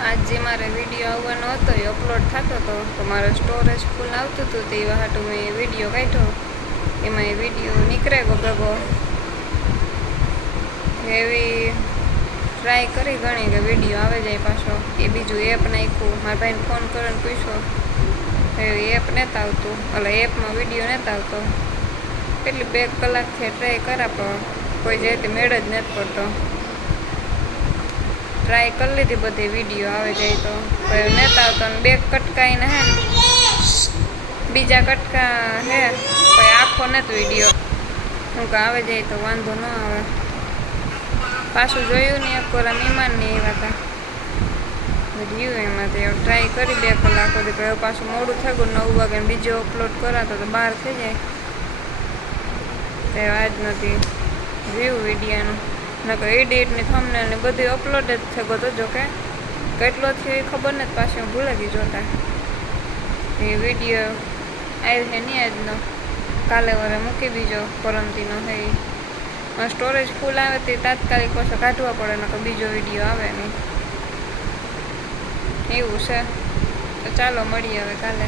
આજ જે મારે વિડીયો આવવાનો હતો એ અપલોડ થતો હતો તો મારો સ્ટોરેજ ફૂલ આવતું હતું તે હાટું મેં વિડીયો કાઢ્યો. એમાં એ વિડીયો નીકળે ભેગો એવી ટ્રાય કરી ઘણી કે વિડીયો આવે જાય પાછો. એ બીજું એપ નાખ્યું, મારા ભાઈને ફોન કરીને પૂછ્યો એવી એપ નહોતા આવતું, એટલે એપમાં વિડીયો નહોતા આવતો. એટલી 2 કલાકથી ટ્રાય કર્યા પણ કોઈ જાતે મેળ જ નથી પડતો. ટ્રાય કરી લીધી બધી વિડીયો આવે જાય તો કોઈ નહોતા આવતો. અને 2 કટકાઈને હે બીજા કટકા હે કોઈ આખો નથી વિડીયો. હું કે આવે જાય તો વાંધો ન આવે. પાછું જોયું નહીં, એક કોરા મહેમાન નહીં આવ્યા હતા રહ્યું એમાંથી ટ્રાય કરી 2 કલાક સુધી. તો પાછું મોડું થઈ ગયું, 9 વાગે બીજો અપલોડ કરાતો તો 12 થઈ જાય. તે આજ નથી રહ્યું વિડીયાનું. નકર એડિટની થંબનેલ ને બધું અપલોડ જ થઈ ગયો તો. જોકે કેટલો થયો એ ખબર નથી, પાછી હું ભૂલી ગઈ જોતા. એ વિડીયો આવ્યો છે નહીં આજનો, કાલે વરે મૂકી બીજો પરમતીનો છે. સ્ટોરેજ ફૂલ આવે તે તાત્કાલિક પાછો કાઢવા પડે, નકર બીજો વિડીયો આવે નહીં એવું છે. તો ચાલો મળીએ હવે કાલે.